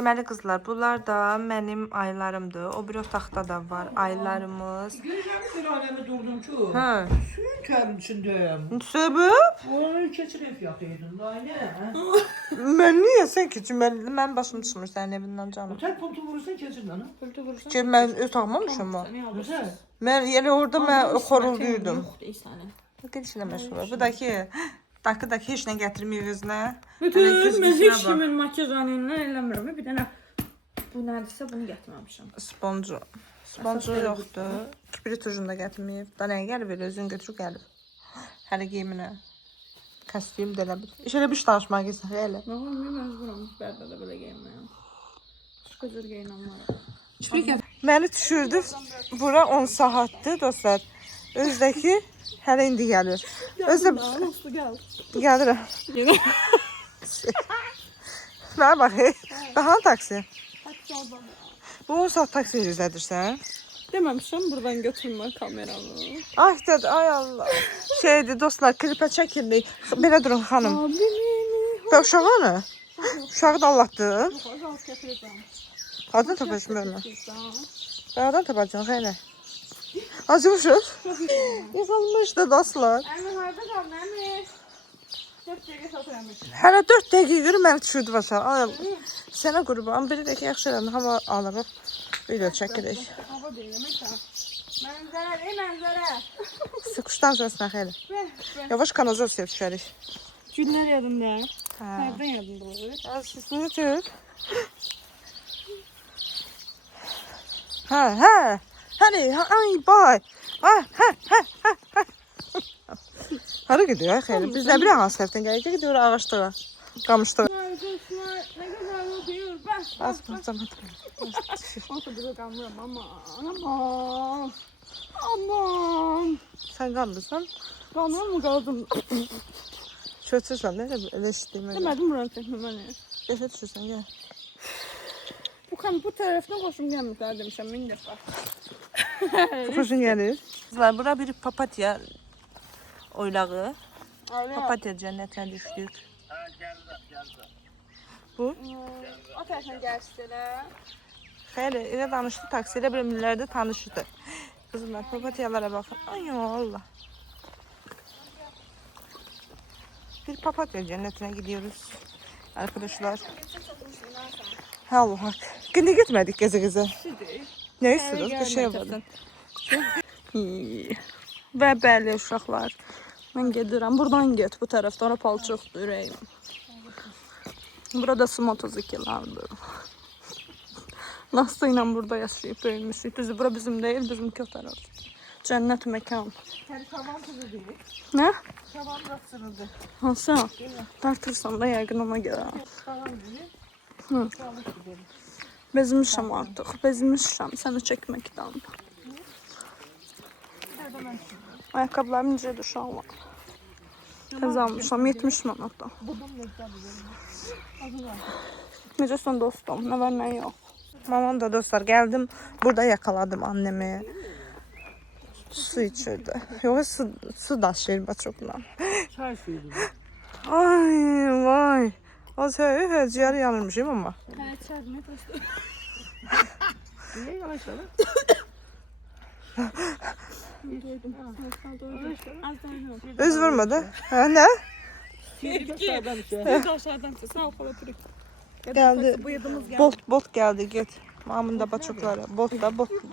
Deməli qızlar, bunlar da mənim aylarımdır. O bir otaqda da var aylarımız. Gözlərimdir aləmi durdum ki. Hə. Suyun tərin içindəyim. Səbəb? Onu keçirib yatıyordun da ne? Mən niyə sən ki, mən başım çıxmır sənin evindən canım. Tek puntu vurursan keçir lan. Puntu vurursan. Ki mən otağımamışam mı? Güzel. Mən yəni orada mən xorulduyurdum. Yoxdur səni. Qış ilə məşğul. Bu da ki, dakı heç nə gətirməyib özünə. Bütün mən heç kimin makyajlarını eləmirəm. Bir dənə bu nədirsə bunu gətirməmişəm. Sponcu. Sponcu yoxdur. Kibrit ucunu da gətirməyib. Da nəyə gəlib elə özün götürüb gəlib. Hələ geyiminə. Kostyum da elə bir. Elə bir danışmağa gəlsək elə. Mən məcburam bərdə belə geyinməyəm. Başqa cür geyinəm. Kibrit məni düşürdü. Bura 10 saatdır dostlar. Özdəki hələ indi gəlir. Özdə gəlirəm. Yenə. Mənə bax, daha taksi. Bu 10 saat taksi izlədirsən? Deməmişəm buradan götürmə kameranı. Ay dedi, ay Allah. Şeydi dostlar, klipə çəkildik. Belə durun xanım. Və uşağı ne? Uşağı da Allah'dır. Adını tapacağım ben. Ben adını tapacağım xeylə. Acımışız. Yıkılmışdı dostlar. Əmi harda qaldın, əmi? 4 dəqiqə satırmış. Hələ 4 dəqiqə yürü məni düşürdü başa. Ay Allah. Sənə qurban. Bir dəqiqə yaxşı elədim. Hava alırıq. Video çəkirik. Hava deyiləm, mənzərə, mənzərə. Sıkışdan sonrasına xeylə. Yavaş kanalizasiya düşərik. Günlər yadımda. Hə. Hərdən yadımda olur. Siz nə tür? Hə. Hani, ay bay. Hə. Hara gidiyor ay xeyli? Biz nə bilək hansı tərəfdən gəlirik? Gidiyor ağaçlığa, qamışlığa. Ne güzel oluyor. Az burcan. Olsa burada qalmıram, aman. Aman. Sən qandırsan? Qalmıram mı qaldım? Köçürsən də elə istəyim. Demədim buranı çəkməməni. Qəşə düşürsən, gəl. Bu tərəfdən xoşum gəlmir daha demişəm, min dəfə. Xoşun gəlir. Kızlar, bura bir papatya oylağı. Papatya cənnətinə düşdük. Bu? O tərəfdən gəlsələ. Xeyli, elə danışdı, taksilə bir millərdə tanışdı. Kızlar, papatyalara baxın. Ay Allah. Bir papatya cənnətinə gidiyoruz. Arkadaşlar. Allah hak. Günde gitmedik geze. Ne istiyoruz? Bir şey yapalım. Və bəli uşaqlar. Mən gedirəm. Buradan get bu tərəfdə. Ora palçıqdır ürəyim. Burada su motosiklərdir. Nasıl ilə burada yaşayıb böyümüşük. Düzü bura bizim deyil, bizimki o tərəf. Cənnət məkan. Tavan tuzu değil. Nə? Tavan da sırıldı. Hansı? Dartırsan da yəqin ona görə. Tavan değil. Hı. Bezmişəm artıq. Bezmişəm səni çəkməkdən. Ayaqqabılarım necədir uşaqlar? Təz almışam, 70 manatda. Necəsən dostum? Nə var, nə yox? Mamam da dostlar geldim. Burada yakaladım annemi. Su içirdi. Yoksa su daşıyır baçokla. Çay suyuydu. Ay vay. O şey ciğer yanırmışım ama. Hə, çərmə dostum. Niye yavaş yavaş? Öz vurmadı. Ha ne? Aşağıdan sağ ol oturup. Geldi. Bıyığımız geldi. Bolt geldi git. Mamın da baçokları. Bot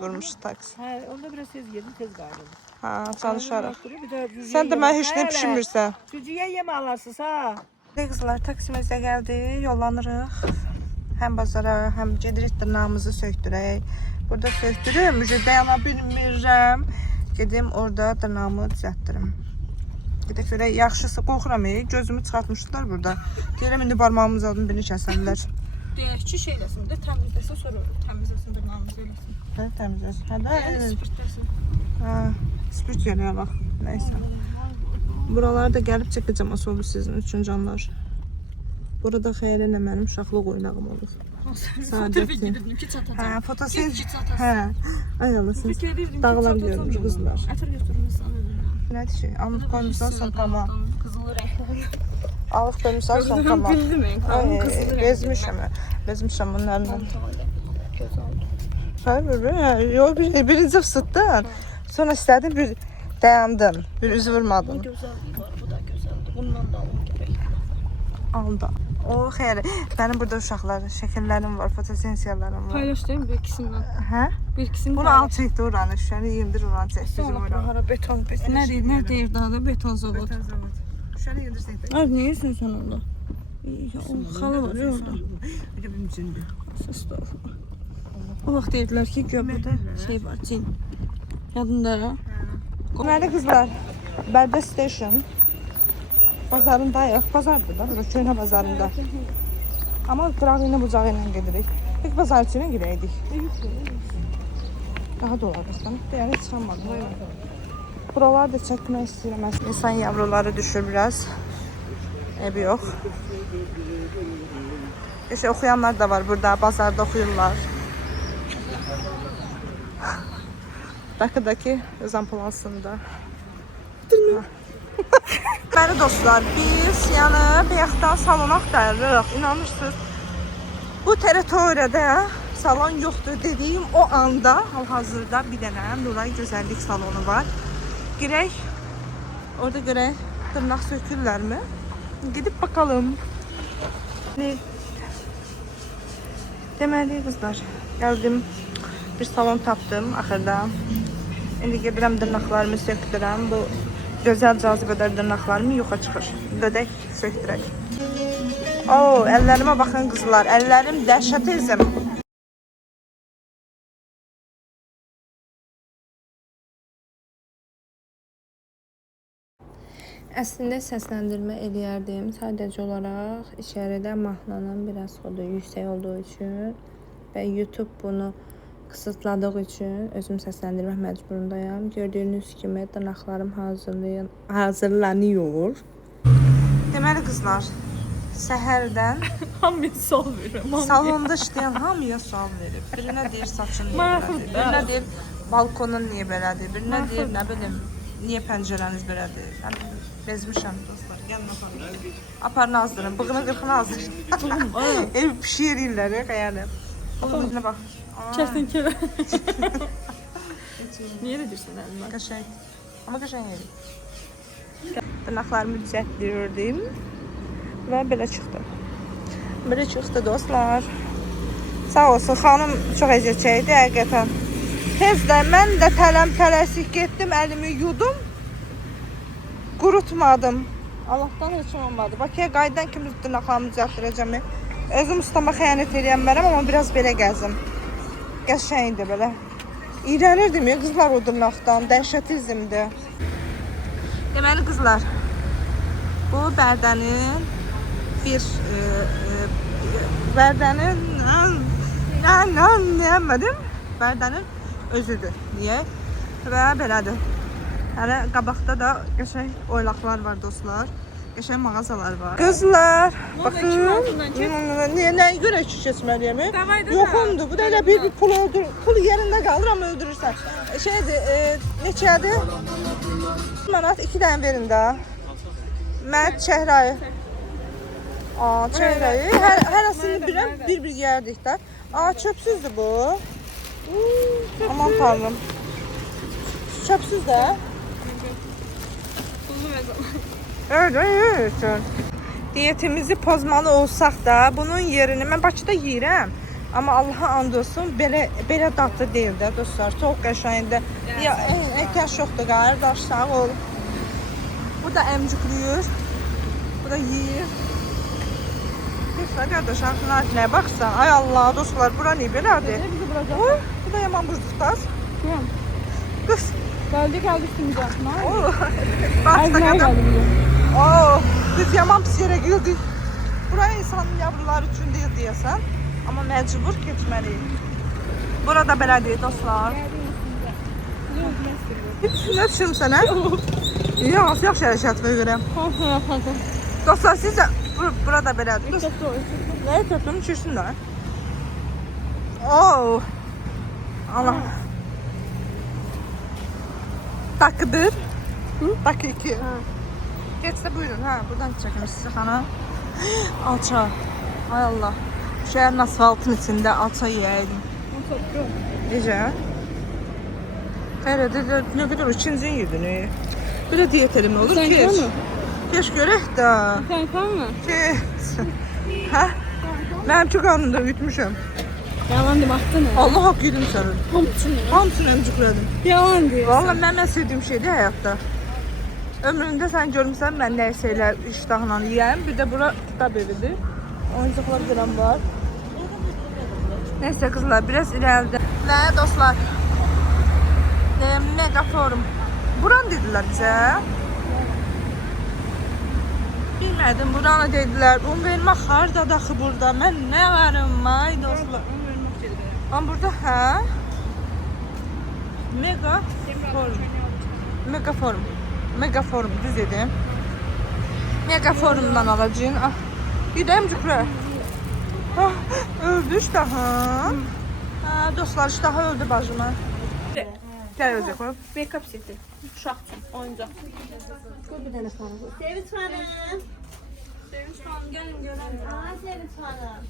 durmuş taksi. He, onda biraz tez girdin, tez gayrıldı. Ha çalışarak. Bir de cücüye Sen de yem- ben hiç ne Hele, pişirmirsen. Cücüye yem alarsınız ha. Kızlar taksimiz de geldi. Yollanırıq. Hem bazara hem gedirik dırnağımızı söktürək. Burada söktürüm. Dayana bilmirəm. Gedim orada dırnağımı düzəltdirim. Gedək görə yaxşısı qorxuram. Gözümü çıxartmışdılar burada. Deyirəm indi barmağımız aldım birini kəsənlər. Deyək ki, şey eləsin, də təmizləsin, sonra təmizləsin, dırnağımızı eləsin. Hə, təmizləsin. Hə də. Spirtləsin. Ha, sprit geliyor bak. Neyse. Buralarda gəlib çəkəcəm asobu sizin üçün canlar. Burada xeyrinlə mənim uşaqlıq oynağım olur. Fotoğrafı gedirdim ki çatacaq. Hə, fotosez. Ki çatasın. Hə. Ay Allah'sın. Fikirliydim ki Dağlar çatacaq. görmüş qızlar. Ətir götürmüsən. Nədir şey? Alıb qoymuşsan sonkama. Qızılı rəngli. Alıb qoymuşsan sonkama. Bildim mən. Qızılı rəngli. Bezmişəm. Bezmişəm bunlarla. Göz aldı. Hayır, yok birinci fısıldın. Sonra istədin bir dayandın, bir üz vurmadın. Gözəlliyi var, bu da gözəldir. Bundan da alım gerək. Aldı. O xeyr. Benim burada uşaqlar, şəkillərim var, fotosensiyalarım var. Paylaşdım bir ikisinden. Hə? Bir ikisini Bunu al çəkdi oranı, şüşəni yindir oranı çəkdi. Sonra hara beton. Nerede deyir daha da beton zavod. Şüşəni yindir çəkdi. Abi niye sen orada? Ya, o halı var ya orada. Bir də benim üçündür. Estağfurullah. O vaxt dedilər ki, göbəkdə şey var, cin. Yadında ya. Deməli qızlar, Bərdə Station bazarındayıq. Bazardır da, burada köhnə bazarında. Amma qırağı ilə bucağı ilə gedirik. Peki bazar içinə girəydik. Daha dolarırsan. Yəni çıxamadım. Buraları da çəkmək istəyirəm. İnsan yavruları düşür biraz. Evi yox. İşte oxuyanlar da var burada. Bazarda oxuyurlar. Bakıdakı öz ambulansında. Bəli dostlar, biz yəni bayaqdan salon axtarırıq. İnanırsınız, bu teritoriyada salon yoxdur dediyim o anda hal-hazırda bir dənə Nuray Gözəllik salonu var. Girək, orada görək dırnaq sökürlərmi? Gidip bakalım. Deməli qızlar, gəldim, bir salon tapdım axırda. İndi gedirəm dırnaqlarımı söktürəm. Bu gözəl cazibədar dırnaqlarımı yoxa çıxır. Dödək söktürək. Oo, əllərimə baxın qızlar, əllərim dəhşətizm. Əslində səsləndirmə eləyərdim. Sadəcə olaraq içəridə mahnının biraz xodu yüksək olduğu üçün və YouTube bunu kısıtladığı üçün özüm səsləndirmək məcburundayam. Gördüyünüz kimi dırnaqlarım hazırlanıyor. Deməli qızlar, səhərdən Hamıya sol verirəm. salonda işləyən hamıya sual verir. Birinə deyir saçın niyə belədir, birinə deyir balkonun niyə belədir, birinə deyir nə bilim niyə pəncərəniz belədir. Mən bezmişəm dostlar, gəlin aparın. Aparın azdırın, bığını qırxını azdırın. Ev pişirirlər, qayalım. Bığına bax. Kəsin kere. Niye de düşsün elimden? Qəşəng. Amma qəşəng edir. Dırnaqlarımı düzəltdirdim və belə çıxdı. Belə çıxdı dostlar. Sağ olsun xanım çox əziyyət çəkdi həqiqətən. Tezdən mən də tələsik getdim, əlimi yudum. Qurutmadım. Allahdan heç olmadı. Bakıya qayıdan kimi dırnaqlarımı düzəltdirəcəm. Özüm ustama xəyanət eləyənmərəm, amma biraz belə gəzim. Qəşəngdir belə. İğrənirdim ya qızlar o dırnaqdan, dəhşətizmdir. Deməli qızlar, bu Bərdənin bir Bərdənin nəyəmədim? Bərdənin özüdür. Niyə? Və belədir. Hələ qabaqda da qəşəng oylaqlar var dostlar. Qəşəng mağazalar var. Qızlar, baxın. Nəyə görə iki keçməliyəm? Yoxumdur. Bu da elə bir pul öldür. Pul yerində qalır amma öldürürsən. Şeydir, neçədir? Manat 2 dənə verin də. Mən çəhrayı. Çəhrayı. Hərəsini bilirəm, bir yerdik də. Çöpsüzdür bu. Aman tanrım. Çöpsüz də. Evet. Diyetimizi pozmalı olsaq da bunun yerini mən Bakıda yeyirəm. Amma Allaha and olsun belə dadlı deyil də dostlar. Çox qəşəngdir. Ya ehtiyac yoxdur qardaş, sağ ol. Bu da əmcüklüyür. Bu da yeyir. Dostlar qardaş, axına nəyə baxsan? Ay Allah dostlar, bura niyə belədir? Bu da yaman buzluqdaz. Qız. Geldik üstümüze. Başta kadar. Biz yaman pis yerə girdik. Buraya insanın yavruları üçün deyil deyəsən. Amma məcbur keçməliyik. Burada belə deyil dostlar. Nə düşürüm sənə? Yaxşı hərəkət verirəm. Dostlar siz də burada belədir. Nəyə köpüm içirsinlər? Allah. Takıdır. Takı 2. Geçsə buyurun. Buradan çəkim sizi xana. Alça. Ay Allah. Şəhərin asfaltın içində alça yeyəydim. Necə? Xeyr, nə qədər ikinci yedin. Bir də diyet elmi olur ki. Keş görək də. Kankan mı? Keş. Hə? Mənim ki qanında ütmüşəm. Yalan deməkdir mi? Allah haqq yedim sənin. Hamısını əmciklədim. Yalan deyir. Vallahi mən sevdiyim şeydir həyatda. Ömrümdə sən görmüsən mən nə şeylər iştahla yeyəm. Bir də bura kitab evidir. Oyuncaqlar gələn var. Neyse kızlar biraz ileride. Ne dostlar? Megaforum. Buran dediler bize. Bilmedim buranı dediler. Un vermək harda daxı burada. Mən nə varım ay dostlar. Ben burada ha? Megaforum düz dedim. Megaforumdan alacağım. Ah. Gideyim cükrə. Ah, öldü iştahım. Ha, dostlar iştahı öldü bacıma. Gel özü koy. Make-up seti. Uşaq üçün, oyuncaq. Qoy bir dənə xanım. Sevinç hanım. Sevinç xanım, gəlin görək. Aa Sevinç hanım.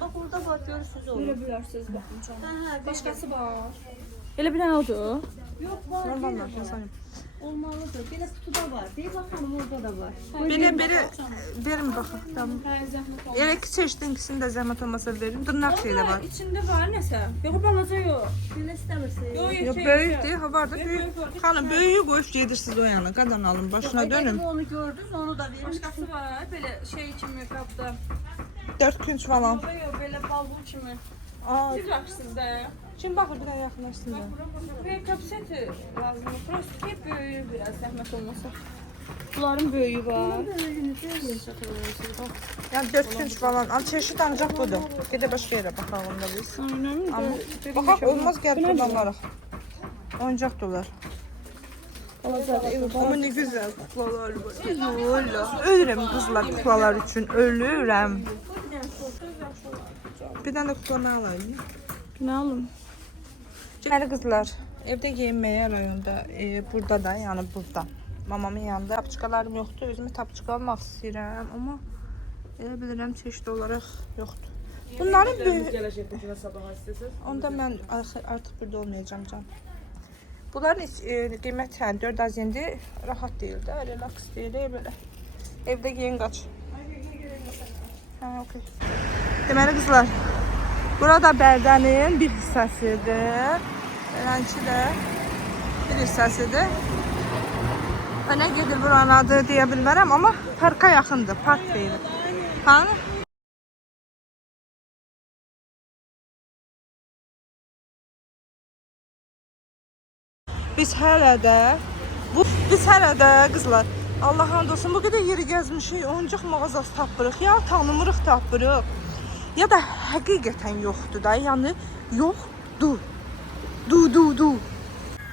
Bak burada bak görürsünüz onu. Görə bilərsiniz, baxın canım. Ha, Başqası var. Elə bir dənə oldu. Yok var. Olmalıdır. Böyle kutuda var. Bir bakalım orada da var. Biri verin baxaq. Tamam. Hə, zəhmət olmaz. Elə ki seçdin ikisini də zəhmət olmasa verin. Dırnaq şeyi də var. İçində var nəsə. Yox, balaca yox. Böyle istemirsiniz. Yok böyükdür, ha var da büyük. Hanım böyüyü qoyub gedirsiniz o yana. Qadan alın, başına dönün. Onu gördünüz onu da verin. Başqası var, belə şey kimi qapda. 4 künc falan. Yox, belə balbul kimi. Aa, Siz baxırsınız da. kim baxır bir də yaxınlaşsın da. Make-up seti lazımdır. Prosto ki böyüyür biraz, zəhmət olmasa. Bunların böyüyü var. Yəni 4 künc falan. Al çeşid ancaq budur. Gedə başqa yerə baxalım da biz. Aynen. Baxaq olmaz gəl kullanlarıq. Oyuncaq dolar. Ama ne güzel kuklalar var. Ölürüm kızlar kuklalar için. Ölürüm. Bir tane kuklama alayım. Ne alım? Değerli kızlar, evde giyinmeye rayonda, burada da yani burada. Mamamın yanında tapçıqalarım yoxdur. Özümü tapçıqa almaq istəyirəm, amma elə bilirəm çeşid olaraq yoxdur. Bunların böyük... Onda mən artıq burada olmayacağım can. Bunların qiyməti yəni 4 azendi rahat deyil də, relax deyil belə. Evdə giyin qaç. Hə, okey. Deməli qızlar, burada Bərdənin bir hissəsidir. Beləncə də bir hissəsidir. Nə gedir buranın adı deyə bilmərəm, amma parka yaxındır, park deyil. Ha? Biz hələ də qızlar, Allah hamd olsun, bu qədər yeri gəzmişik, oyuncaq mağazası tapırıq, ya tanımırıq tapırıq, ya da həqiqətən yoxdur da, yəni yoxdur. Du.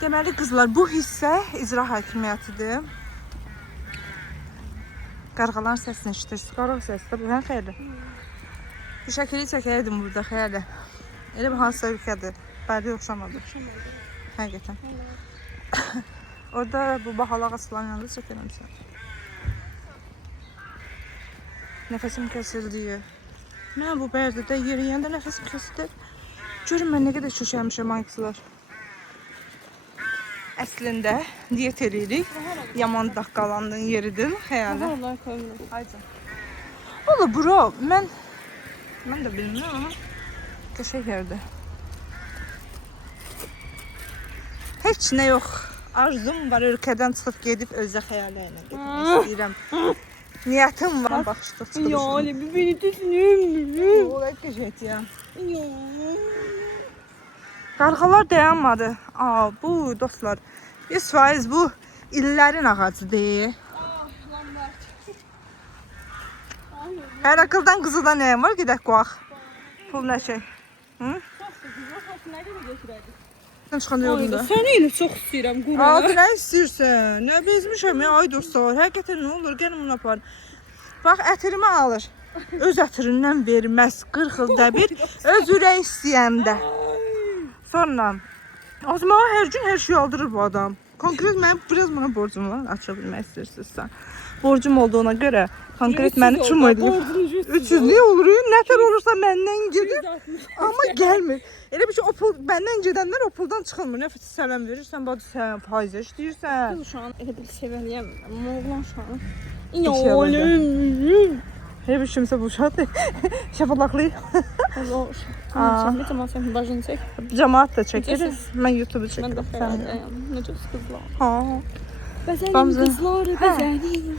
Deməli qızlar, bu hissə icra hakimiyyətidir. Qarğaların səsini eşidirsiniz, qarğa səsi də bu, hə xeyli. Bu şəkili çəkəydim burada, xeyli. Elə bir hansısa ülkədir, bəli oxşamadı. Həqiqətən. Orada bu bahalı ağaçların yanında çəkilmişəm. Nəfəsim kəsildi. Mən bu Bərdədə yeriyəndə nəfəsim kəsildi. Görün mən nə qədər çökəlmişəm ay qızlar. Əslində diyet edirik. Yaman daqqalandığın yeridir xəyali. Allah koymuyor. Aycan. Valla bura mən də bilmirəm amma qəşəng yerdir. Heç nə yox. Arzum var ölkədən çıxıb gedib özə xəyala ilə getmək istəyirəm. Niyyətim var baxışda çıxıb. Yani bir beni düşünür. Olay qəşəng ya. Qarğalar dayanmadı. Aa, bu dostlar 100% bu illərin ağacıdır. Hər akıldan qızıda nəyim var? Gedək qoyaq. Pul nə şey? Hı? Sən çıxanda yolunda. Səni elə çox istəyirəm qura. Aa, nə istəyirsən? Nə bezmişəm ya, ay dostlar. Həqiqətən nə olur, gəlin bunu aparın. Bax, ətirimi alır. Öz ətirindən verməz. 40 ildə bir öz ürək istəyəndə. Sonra o zaman her gün her şeyi aldırır bu adam. Konkret mənim biraz buna borcum var. Aça bilmək istəyirsinizsə. Borcum olduğuna görə konkret məni kim ödəyir? 300 niyə olur? Nətər olursa məndən gedir. Amma gəlmir. Elə bir şey o pul məndən gedənlər o puldan çıxılmır. Nə fəsil sələm verirsən, bacı sən faiz işləyirsən. Şu an elə bir sevəliyəm. Amma oğlan şu an. İnşallah. Elə bir şeyimsə bu uşaqdır. Şapalaqlı. Tamam sen başını çek. Cemaat da çəkir. Mən YouTube-u Ben de çəkirəm. xəyalıyam. Necə qızlar. Ha. Bəzənim qızlar, bəzənim.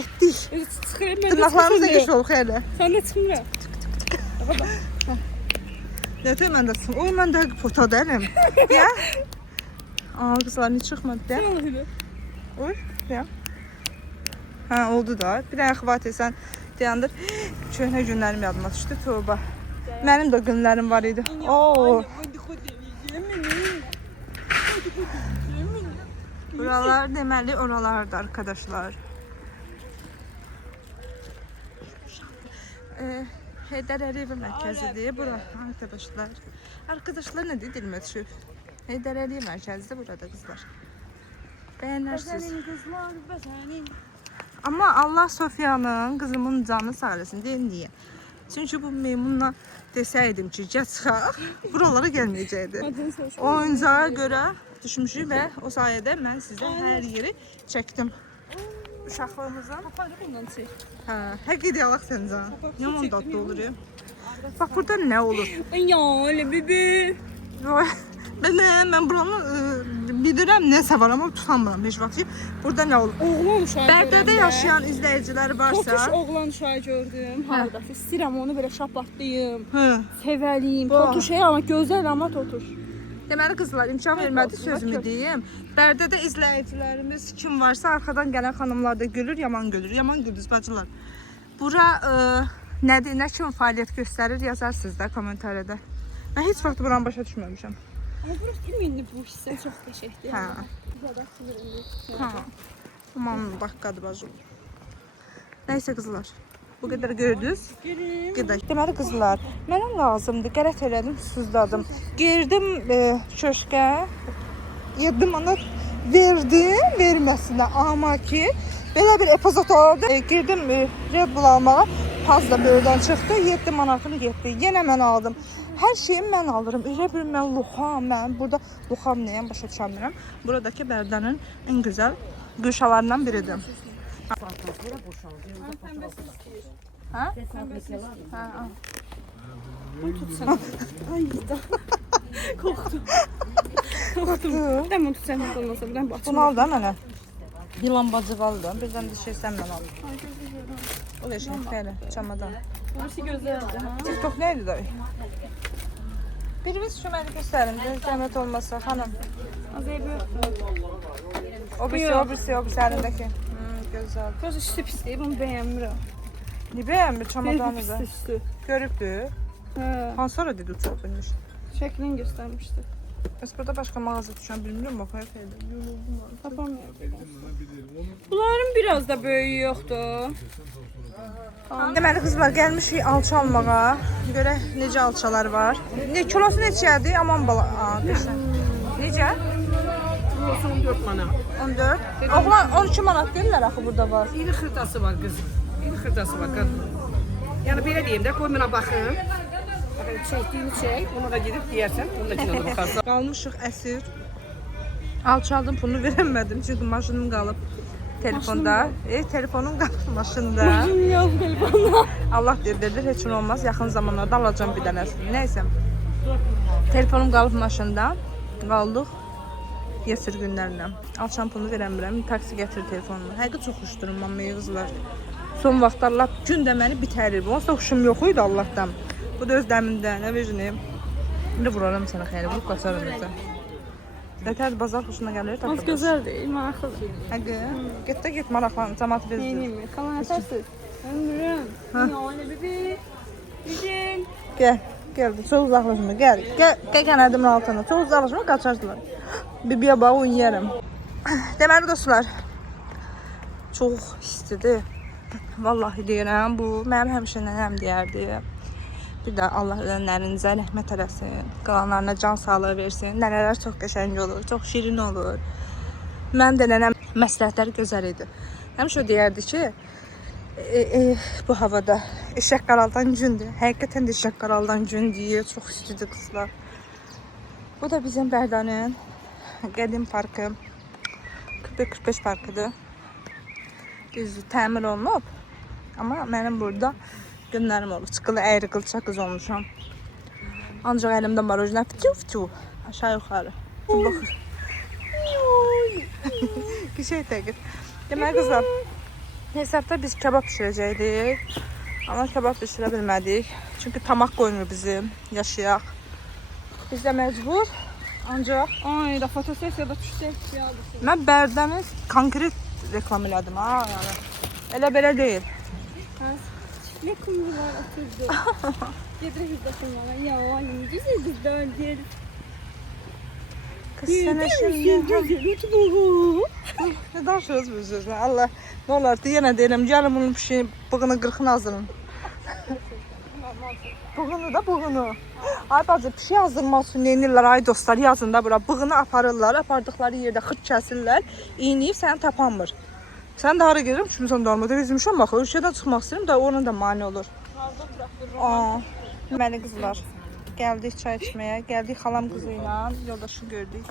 Etdik. Çıxırım mən. Dırnaqlarımız da geç olub xeyli. Sən də çıxmır. Nətə mən də çıxım. Oy mən də foto dəlim. Ya. Aa qızlar nə çıxmadı da? Oy, ya. Ha oldu da. Bir dənə xəvat etsən dayandır. Köhnə günlərim yadıma düşdü. Tövbə. Mənim də günlərim var idi. Oo. Buralar deməli oralardı arkadaşlar. Heydər Əliyev mərkəzidir bura arkadaşlar. Arkadaşlar nə deyir dilimə düşüb. Heydər Əliyev mərkəzidir burada qızlar. Bəyənərsiniz. Qızlar, bəzənim. Amma Allah Sofiyanın qızımın canı sağ eləsin deyil niyə? Çünki bu meymunla desəydim ki, gəl çıxaq, buralara gəlməyəcəkdi. Oyuncağa görə düşmüşük və o sayədə mən sizə hər yeri çəkdim. Uşaqlığımızın. Bundan çək. Hə, həqiqi alaq səncən. Yaman dadlı olur ya. Bax burada nə olur? Ya, elə bibi. Mən buranı bilirəm nəsə var amma tutamıram heç vaxt ki. Burada nə olur? Oğlan uşağı Bərdədə yaşayan izləyicilər Totuş varsa, oğlan uşağı gördüm. Harda? İstəyirəm onu belə şapatlayım. hə. Sevəliyim. Vah. Totuş amma gözəl amma totuş. Deməli qızlar imkan vermədi sözümü deyim. Bərdədə izləyicilərimiz kim varsa arxadan gələn xanımlar da gülür, yaman gülür. Yaman güldünüz bacılar. Bura nədir, nə kimi fəaliyyət göstərir yazarsınız da kommentarda. Mən heç vaxt buranı başa düşməmişəm. Amma burası bilmirəm bu hissə çox qəşəngdir. Hə. Güzel Ha. Aman baqqadı bacı. Nəysə qızlar. Bu qədər gördünüz. Gedək. Deməli qızlar, mənə lazımdır. Qərət elədim, susuzladım. Girdim köşkə. 7 manat verdim verməsinə. Amma ki belə bir epizod oldu. Girdim Red Bull almağa. Paz da böyüdən çıxdı. 7 manatını getdi. Yenə mən aldım. Hər şeyi mən alırım. Elə bir mən loxam, mən burada loxam nəyəm başa düşəmirəm. Buradakı Bərdənin ən gözəl güşalarından biridir. Ha? Ha. Ay da. Qorxdum. Qorxdum. Dəmon tutsan olmasa buradan bax. Bunu al da mənə. Yılan bacı valdı. Birdən də şey sən mən al. O da şey xeyli çamadan. Burası gözəldir ha. TikTok neydi da? Biriniz şu məni göstərin. Zəhmət olmasa xanım. Azəybə. O birisi əlindəki. Gözəl. Burası üstü pisdir, bunu bəyənmirəm. Niyə bəyənmir çamadanı da? Üstü. Görübdü. Hə. Hansı ara dedi uçaq bilmiş. Şəklini göstərmişdi. Bəs burada başqa mağaza düşən bilmirəm bax xeyli. Tapamıyorum. Bunların biraz da böyüyü yoxdur. Deməli qızlar gəlmişik alça almağa. Görək necə alçalar var. Kilosu neçədir? Aman bala. Desən. Necə? 14 manat. 14. Oğlan 12 manat deyirlər axı burada var. İri xırtası var qızım. İri xırtası var qızım. Yəni belə deyim də, qoy mənə baxın. Baxın, çəkdiyini çək, ona da gedib deyərsən, onun da kinona baxarsan. Qalmışıq əsir. Alçaldım, pulunu verəmədim çünki maşınım qalıb telefonda. Telefonum qalıb maşında. Yox, telefonla. Allah dedi, heç nə olmaz. Yaxın zamanlarda alacağam bir dənəsini. Nəysə. Telefonum qalıb maşında. Qaldıq yesir günlərlə. Alçan pulunu verəmirəm. Taksi gətir telefonumu. Həqiqi çox xoşdurum amma qızlar. Son vaxtlar lap gün də məni bitərir. Onsuz da xoşum yox idi Allahdan. Bu da öz dəmində, nə vecini. İndi vuraram sənə xeyli, bu qaçarım özə. Nətər bazar xoşuna gəlir Az gözəldir, maraqlıdır. Həqiqi. Get də get maraqlan, cəmaat bezdir. Neyim? Kalan atarsın. Ömrüm. Yani bebi. Güzel. Gəl, çox uzaqlaşma, gəl. Gəl kənədimin altına, çox uzaqlaşma, qaçardılar. Bibiyə bağı oynayarım. Deməli dostlar, çox istidir. Vallahi deyirəm, bu mənim həmişə nənəm deyərdi. Bir də Allah ölənlərinizə rəhmət eləsin. Qalanlarına can sağlığı versin. Nənələr çox qəşəng olur, çox şirin olur. Mənim də nənəm məsləhətləri gözəl idi. Həmişə o deyərdi ki, bu havada eşək qaraldan gündür. Həqiqətən də eşək qaraldan gün deyir. Çox istidir qızlar. Bu da bizim Bərdanın qədim parkı. 45 parkıdır. Düzdür, təmir olunub. Amma mənim burada günlərim olub. Çıxılı əyri qılça qız olmuşam. Ancaq əlimdə marojna fıçu aşağı yuxarı. Baxır. Qışay təqir. Deməli qızlar, hesabda biz kebab pişirəcəkdik. Amma kebab pişirə bilmədik. Çünki tamaq qoymur bizi yaşayaq. Biz də məcbur. Ancaq Ay da fotosesiyada düşsək ya. mən Bərdəni konkret reklam elədim ha, yəni. Elə belə deyil. Ne kumrular oturdu. Gedirik biz dokunmağa. Ya ne güzel bizden diyelim. Kız sənə şimdi ne danışırız bu sözlə? Allah, nə olar da yenə deyirəm, gəlin bunun bir şey, bığını qırxını hazırın. Bığını da bığını. Ay bacı, bir şey hazırmaq üçün neynirlər, ay dostlar, yazın da bura. Bığını aparırlar, apardıqları yerdə xırt kəsirlər, iynəyib səni tapanmır. Sən də hara gedirəm, çünki sən darmada bezmişəm, baxı, ölkədən çıxmaq istəyirəm da ona da mane olur. Deməli qızlar, gəldik çay içməyə, gəldik xalam qızı ilə, yoldaşı gördük.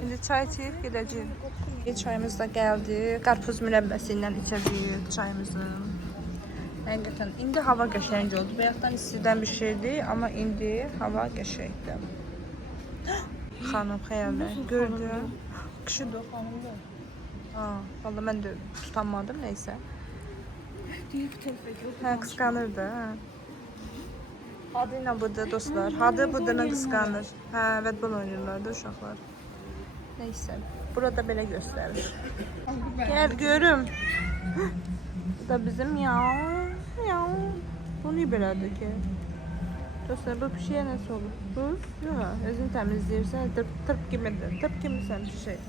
İndi çay içib gedəcəyik. Çayımız da gəldi, qarpuz mürəbbəsi ilə içəcəyik çayımızı. Həqiqətən, indi hava qəşəng oldu. Bayaqdan istidən bir şeydi, amma indi hava qəşəngdir. Xanım xəyallə, gördüm. Kişidir, xanımdır. Vallahi mən də tutanmadım, neysə. Hə, qısqanırdı, hə. Adı ilə burada dostlar. Adı budana qısqanır. Hə, vətbol oynayırlar da uşaqlar. Neysə, burada belə göstərir. Gəl görüm. Bu da bizim yav. Bu niyə belədir ki? Dostlar, bu pişiyə nəsə olur? Bu? Yox, özünü təmizləyirsən, tırp kimidir. Tırp kimisən pişik.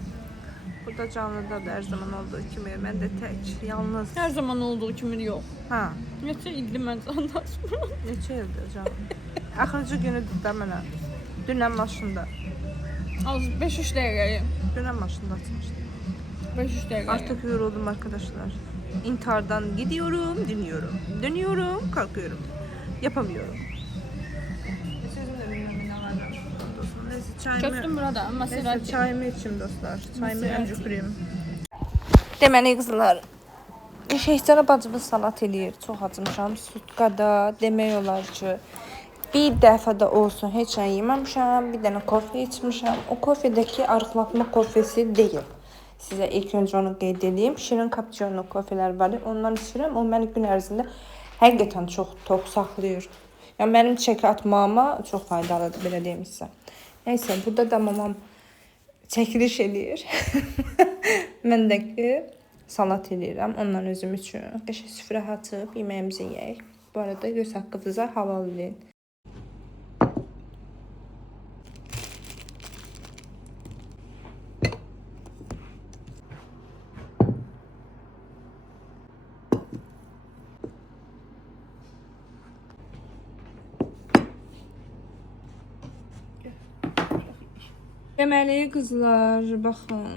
Burada canlıda da hər zaman olduğu kimi, mən də tək, yalnız. Her zaman olduğu kimi yok. Hə, Neçə ildir mən danışmıram. neçə ildir canım? Axırıncı günüdür da mənə. Dünən maşında. Az 5-3 dəqiqəyi. Dünən maşında açmışdım. 5-3 dəqiqəyi. Artık yoruldum arkadaşlar. İntihardan gidiyorum, dönüyorum, kalkıyorum. Yapamıyorum. Sözüm de bilmem ne var. Neyse çayımı... Köftüm burada ama Neyse sıra çayımı içim dostlar. Çayımı Mesela- önce kurayım. Deməli qızlar, Şeyhzara bacımız salat eləyir. Çox acımışam. Sutkada demək olar ki, bir dəfə də olsun heç nə yeməmişəm. Bir dənə kofe içmişəm. O kofedəki arıqlatma kofesi deyil. Sizə ilk öncə onu qeyd edeyim. Şirin cappuccino kofelər var. Ondan içirəm. O məni gün ərzində həqiqətən çox tox saxlayır. Yəni mənim çəki atmağıma çox faydalıdır, belə deyim sizə. Nəysə, burada da mamam çəkiliş eləyir. Mən də ki, salat eləyirəm ondan özüm üçün. Qəşəng süfrə açıb yeməyimizi yeyək. Bu arada göz haqqınıza halal edin. Deməli qızlar, baxın,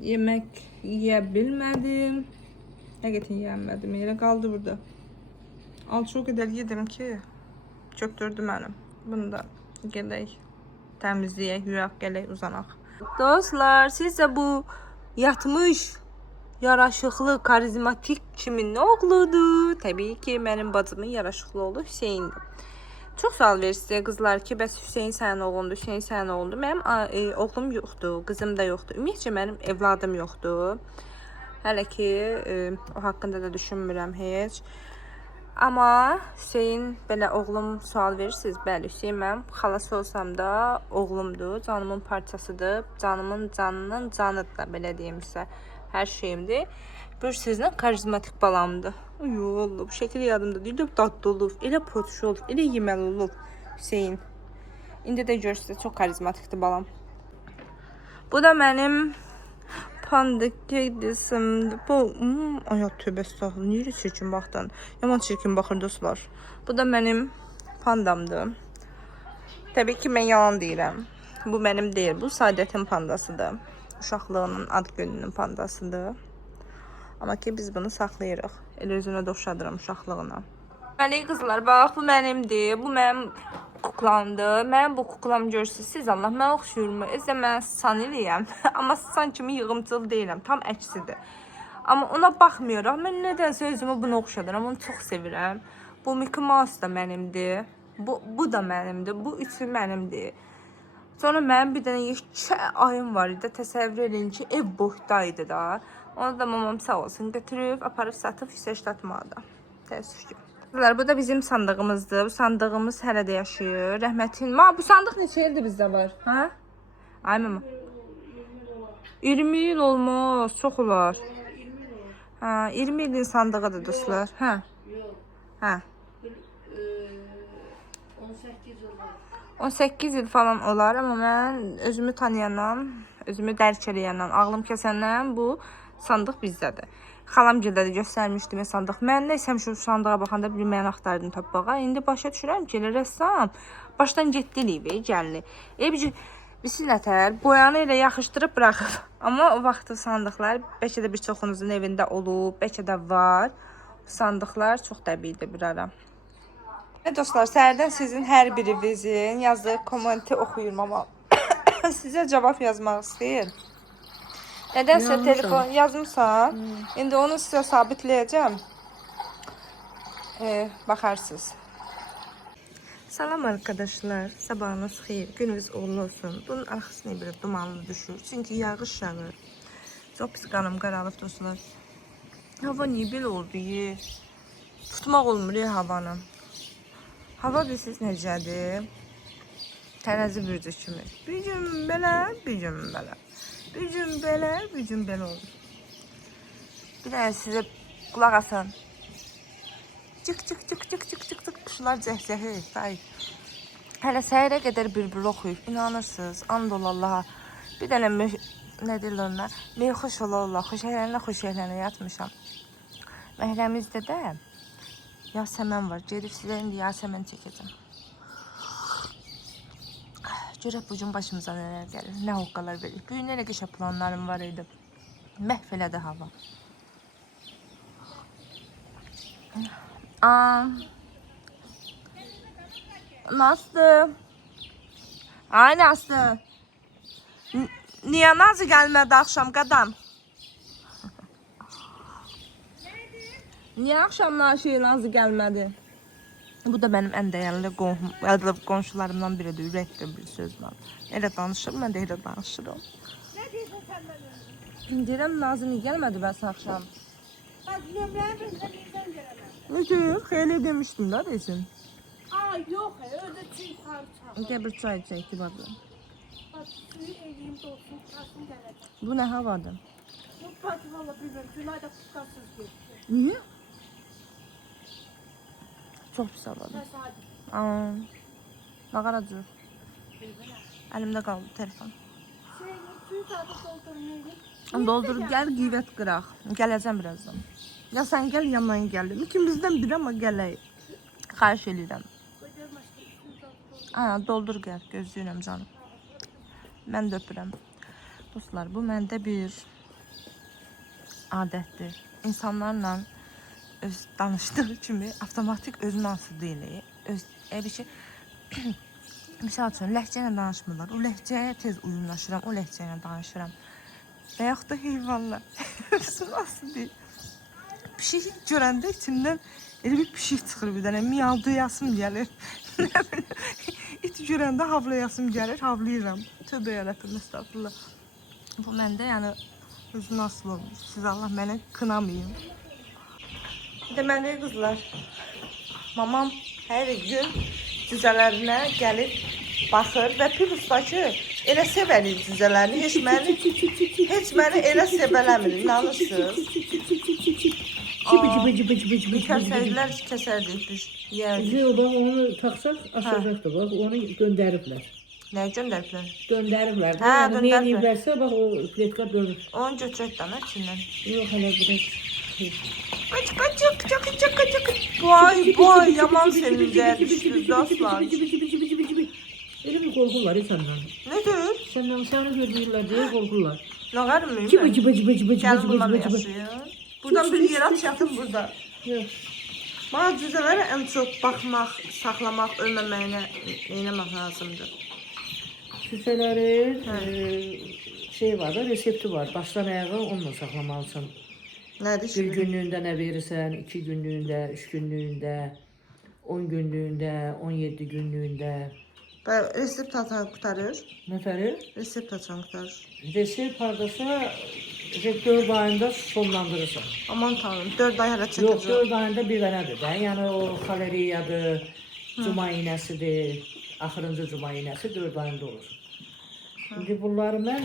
yemək yeyə bilmədim. Həqiqətən yeyəmədim, elə qaldı burada. Alçı o qədər yedim ki, çöktürdü mənim. Bunu da gələk təmizləyək, yuyaq, gələk uzanaq. Dostlar, sizcə bu yatmış, yaraşıqlı, karizmatik kimin oğludur? Təbii ki, mənim bacımın yaraşıqlı oğlu Hüseyndir. Çox sual verirsiniz qızlar ki, bəs Hüseyn sənin oğlundur, Hüseyn sənin oğlundur. Mənim oğlum yoxdur, qızım da yoxdur. Ümumiyyətcə mənim evladım yoxdur. Hələ ki, o haqqında da düşünmürəm heç. Amma Hüseyn, belə oğlum sual verirsiniz. Bəli, Hüseyn mənim xalası olsam da oğlumdur, canımın parçasıdır, canımın canının canıdır da, belə deyim sizə. Hər şeyimdir. Bir sözlə karizmatik balamdır. Allah, bu şəkil yadımda deyil, dadlı olur, elə poçuş olur, elə yeməli olur Hüseyn. İndi də görürsünüz, çox karizmatikdir balam. Bu da mənim panda kedisimdir. Bu, ay tövbə estağfurullah, niyə çirkin baxdan? Yaman çirkin baxır dostlar. Bu da mənim pandamdır. Təbii ki, mən yalan deyirəm. Bu mənim deyil, bu Sadətin pandasıdır. Uşaqlığının ad gününün pandasıdır. Amma ki, biz bunu saxlayırıq. Elə özünə də oxşadıram uşaqlığına. Deməli, qızlar, bax, bu mənimdir. Bu mənim kuklamdır. Mənim bu kuklam görürsünüz, siz Allah, mən oxşuyurum. Özdə mən saniliyəm. Amma san kimi yığımcıl deyiləm. Tam əksidir. Amma ona baxmıyaraq, mən nədənsə özümü buna oxşadıram. Onu çox sevirəm. Bu Mickey Mouse da mənimdir. Bu da mənimdir. Bu üçü mənimdir. Sonra mənim bir dənə yekə ayım var idi. Təsəvvür edin ki, ev boşdaydı da. Onu da mamam sağ olsun götürüb, aparıb satıb Füzəştatmada. Təəssüf ki. Bu da bizim sandığımızdır. Bu sandığımız hələ də yaşayır. Rəhmətin. Bu sandıq neçə ildir bizdə var? Hə? Ay mama. 20 il olmaz. Çox olar. Hə, 20 ilin sandığıdır dostlar. Hə. Hə. 18 il falan olar, amma mən özümü tanıyandan, özümü dərk eləyəndən, ağlım kəsəndən bu sandıq bizdədir. Xalam gildə də göstərmişdim sandıq. Mən nə isə şu sandığa baxanda bir mən axtardım tapbağa. İndi başa düşürəm ki, elə rəssam başdan getdi eləyib, gəldi. Bilsin nətər, boyanı elə yaxışdırıb bıraxıb. Amma o vaxtı sandıqlar bəlkə də bir çoxunuzun evində olub, bəlkə də var. Sandıqlar çox təbiidir bir ara. Dostlar, səhərdən sizin hər birinizin yazdığı kommenti oxuyurum, amma sizə cavab yazmaq istəyir. Nədənsə telefon yazmışsan, indi onu sizə sabitləyəcəm. Baxarsınız. Salam arkadaşlar, sabahınız xeyir, gününüz uğurlu olsun. Bunun arxasına bir dumanlı düşür, çünki yağış yağır. Çox pis qanım qaralıb dostlar. Hava niyə belə oldu? Tutmaq olmur havanı. Hava bilirsiniz necədir? Tərəzi bürcü kimi. Bir gün belə, bir gün belə. Bir gün belə, bir gün belə olur. Bir dənə sizə qulaq asın. Cık cık cık cık cık cık cık quşlar cəhcəhi. Hələ səhərə qədər bülbül oxuyub, inanırsınız, and ol Allaha. Bir dənə nə deyirlər ona? Meyxoş ola, xoş eylənə yatmışam. Məhrəmizdə də Yasəmən var. Gedib sizə indi Yasəmən çəkəcəm. Görək bu gün başımıza nələr gəlir. Nə hoqqalar verir. Bu gün nə qəşə planlarım var idi. Məhv elədi hava. Nasıl? Ay nasıl? Niyə Nazı gəlmədi axşam qadam? Niyə axşamlar Nazı gəlmədi? Bu da mənim ən dəyərli qonşularımdan biridir. Ürəkdir bir sözlə. Elə danışır, mən də elə danışırım. Nə deyirsən sən mənə? Deyirəm, Nazı niyə gəlmədi bəs axşam? Nömrəni bilsən bizdən gələnəm. Necə? Xeyli demişdim da desin. Yox, öyle çay çay. Gəl bir çay çəkdi bacı. Suyu eləyim dolsun, çıxasın gələcək. Bu nə havadır? Bu bacı valla bilmirəm, Günay da tutasız geçdi. Niyə? Çox pis havadır. Təsadüf. Mağaracıq. Əlimdə qaldı telefon. Suyu zaten doldurmayayım. Doldur, gəl qivət qıraq. Gələcəm birazdan. Ya sən gəl, ya mən gəlim. İkimizdən biri, amma gələyik. Xahiş edirəm. Doldur gəl, gözləyirəm canım. Mən də öpürəm. Dostlar, bu məndə bir adətdir. İnsanlarla öz danışdığı kimi avtomatik özünü asıl deyil. Evi ki, misal üçün, ləhcə ilə danışmırlar. O ləhcəyə tez uyumlaşıram, o ləhcə ilə danışıram. Və yaxud da heyvanlar. Özünü asıl deyil. Pişik görəndə içindən elə bir pişik çıxır bir dənə. Miyaldayasım gəlir. Nə bilim, it görəndə havlayasım gəlir, havlayıram. Tövbə yarabbim, estağfurullah. Bu məndə yəni özünü asıl olmuş. Siz Allah mənə kınamayın. Deməli qızlar, mamam hər gün cüzələrinə gəlib baxır və Pirusdakı elə sevəlir cüzələrini. Heç məni elə sevələmir, inanırsınız. Kəsərlər, kəsərdik biz. Bak onu taksaq aşacaq da bak onu gönderiblər. Nəyə göndəriblər? Döndəriblər. Hə, Onu döndəriblər. niyə deyiblərsə bak o pletka dönür. Onu götürək dana içindən. Yox hələ biraz. Kaç. Vay yaman sevince düştünüz dostlar. Elə bir qorxurlar səndən. Nedir? Səndən səni görmürlər deyə qorxurlar. Ne var mı? Cibi cibi cibi cibi Gel cibi bunlarla cibi cibi. yaşayın. Buradan bir yer aç yatın burada. Yox. Bana cüzələrə ən çox baxmaq, saxlamaq, ölməməyinə eləmək lazımdır. Cücələrin şey var da, resepti var. Başdan ayağa onunla saxlamalısan. Nədir Bir şimdi? günlüyündə nə verirsən, 2 günlüyündə, 3 günlüyündə, 10 günlüyündə, 17 günlüyündə. Və resept atan qutarır. Nətəri? Resept atan qutarır. Resept hardasa 4 ayında sonlandırırsan. Aman tanrım, 4 ay hələ Yox, çəkəcək. 4 ayında bir dənədir də. Yəni o xaleriyadır, cuma iynəsidir, axırıncı cuma iynəsi 4 ayında olur. Şimdi bunları mən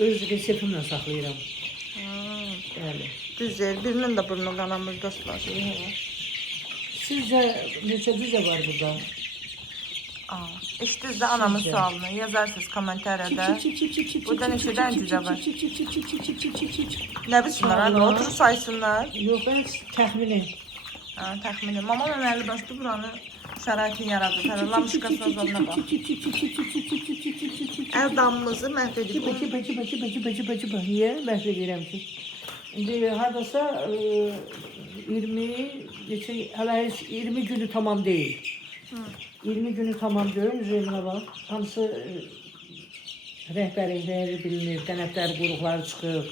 öz reseptimlə saxlayıram. Bəli. Düzdür, birinin də burnu qanamır dostlar. Sizcə neçə cücə var burada? İşte anamın sualını yazarsınız komentarda. Burada neçədən cücə var? Nə bilsinlər, hani oturub saysınlar. Yox, ben təxmini. Təxmini. Mama əməli başlı buranı şəraitini yaradır. Hələ lamışqasına zoruna bax. Əl damımızı məhv edib. Bacı. Niyə məhv edirəm ki? İndi hardasa 20 günü tamam değil. 20 günü tamam diyorum, üzerine bak. Hamısı rəhbərlikləri bilinir, qənətləri, quyruqları çıxır.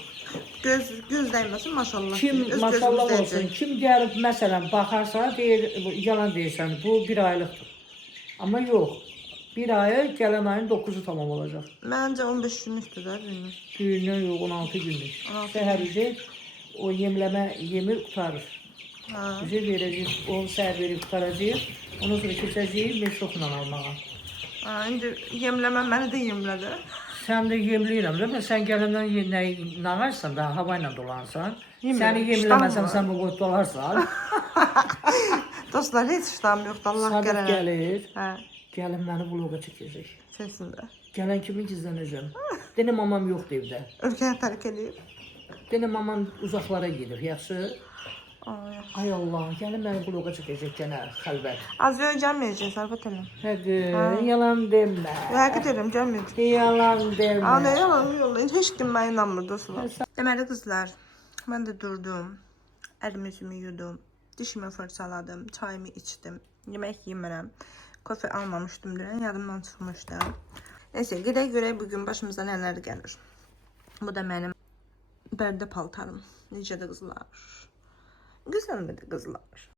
Göz dəyməsin maşallah. Kim Öz maşallah gözümüz olsun, dəyəcək. kim gəlib məsələn baxarsa, deyir, yalan deyirsən, bu 1 aylıqdır. Amma yox, 1 aya gələn ayın 9'u tamam olacaq. Məncə 15 gün üstüdür, bilmiyorum. Günündən yox, 16 günlük. 16 Səhər üzə o yemi qutarır. Ha. Üzə verəcək, o səhər verib qutaracaq. Ondan sonra keçəcəyik meşroxla almağa. İndi yemləmə məni də yemlədi. Sən də yemləyirəm də, sən gələndən nə varsan da hava ilə dolansan. Yemirəm, Səni iştahım yemləməsən var. sən bu qoy dolarsan. Dostlar heç iştahım yoxdur, Allah Sadıq qərənə. gəlir, Hə, gəlin məni vloqa çəkəcək. səsində. Gələn kimi gizlənəcəm. Denə mamam yoxdur evdə. Ölkəni tərk edib. Denə mamam uzaqlara gedir, yaxşı? Ay. Ay Allah, gəlin məni vloqa çəkəcək gənə xəlvət. Az yox gəlməyəcək, Sərfət elə. Həqiqət, yalan demə. Həqiqət edirəm, gəlməyəcək. Yalan demə. Ne yalan yollayın, heç kim mənə inanmır dostlar. Deməli qızlar, mən də durdum, əlimi üzümü yudum, dişimi fırçaladım, çayımı içdim, yemək yemirəm, kofe almamışdım dünən, yadımdan çıxmışdı. Neyse, gedək görək bugün başımıza nələr gəlir. Bu da mənim bərdə paltarım. Necədir qızlar? Güzel mi qızlar?